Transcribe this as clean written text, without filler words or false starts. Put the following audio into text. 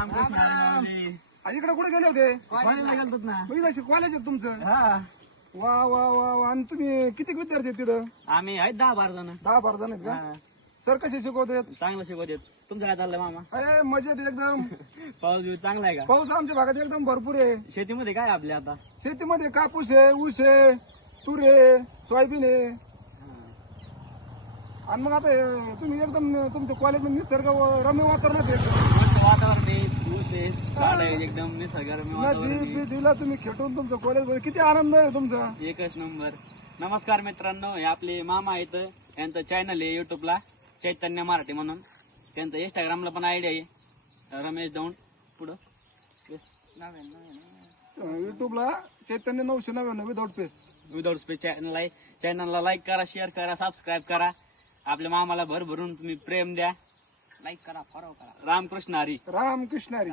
रामकृष्ण हरी. इकडे कुठे गेले होते? कॉलेजला गेलतोच ना. कॉलेज आहे तुमचं? हा वा वा वा वा. आणि तुम्ही किती विद्यार्थी आहेत तिथं? आम्ही आहेत 10-12 जण. 10-12 जण आहेत का? हा. सर कसे शिकवतात? चांगलं शिकवतात. तुमचं काय चाललंय मामा? अरे मजेत एकदम. पाऊस बिऊस चांगला आहे का? पाऊस आमच्या भागात एकदम भरपूर आहे. शेतीमध्ये काय आपल्या आता? शेतीमध्ये कापूस आहे, ऊस आहे, तूर आहे, सोयाबीन आहे. आणि मग आता तुम्ही एकदम तुमच्या कॉलेजमध्ये निसर्ग रम्य वातावरणात आहे. मस्त वातावरण आहे, ऊस आहे, झाड आहे, एकदम निसर्गरम्य वातावरण नदी आहे. दिला तुम्ही खेटून तुमचं कॉलेज किती आनंद आहे तुमचा. एकच नंबर. नमस्कार मित्रांनो, हे आपले मामा आहेत. यांचं चॅनल आहे युट्यूबला चैतन्य मराठी म्हणून. त्यांचं इंस्टाग्रामला पण आयडी आहे रमेश दौंड. पुढं युट्यूबला चैतन्य 999 विदाउट पेस. विदाउट स्पेस चॅनल आहे. चॅनलला लाईक करा, शेअर करा, सबस्क्राईब करा. आपल्या मामाला भरभरून तुम्ही प्रेम द्या. लाईक करा, फॉलो करा. रामकृष्ण हरी. रामकृष्ण हरी.